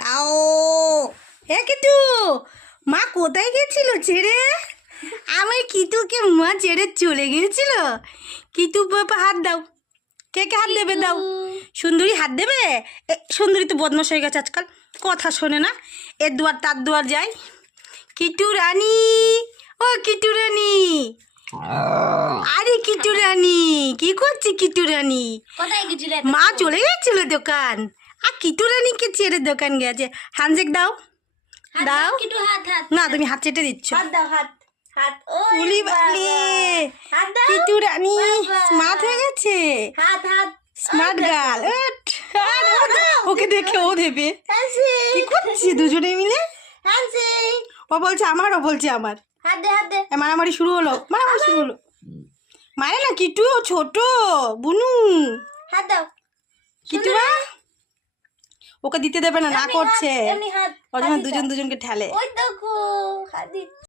দাও। হে কিটু, মা কোথায় গেছিল ছেড়ে? আমার কিটুকে মা ছেড়ে চলে গিয়েছিল। কিটু বাবা হাত দাও। কে কে হাত দেবে দাও। সুন্দরী হাত দেবে? সুন্দরী তো বদমাশ হয়ে গেছে আজকাল, কথা শোনে না, এর দুয়ার তার দুয়ার যায়। কিটু রানী, ও কিটু রানী, আরে কিটু রানী কি করছি? কিটু রানী কোথায় গেছিলে? মা চলে গেছিল দোকান, আর কিটু রানীকে ছেড়ে দোকান গেছে। হ্যান্ডশেক দাও। দাও। কিটু হাত হাত না, তুমি হাত চেটে দিচ্ছ। হাত দাও হাত হাত। উলি বালি, হাত দাও। কিটু রানী বাবা। স্মার্ট হয়ে গেছে, হাত হাত স্মার্ট গার্ল। ওকে দেখে ও দেবে। হ্যান্ডশেক কি করছি দুজনে মিলে? হ্যান্ডশেক। ও বলছে আমার, ও বলছে আমার। হাত দে হাত দে। মারামারি শুরু হলো, মারামারি শুরু হলো। মানে না কিটু, ও ছোট বুনু। হাত দাও। কিটু মা ওকে দিতে দেবে না, না এমনি করছে। হাত, এমনি হাত। ও যখন দুজন দুজনকে ঠেলে। ওই দেখো হাত দিচ্ছে।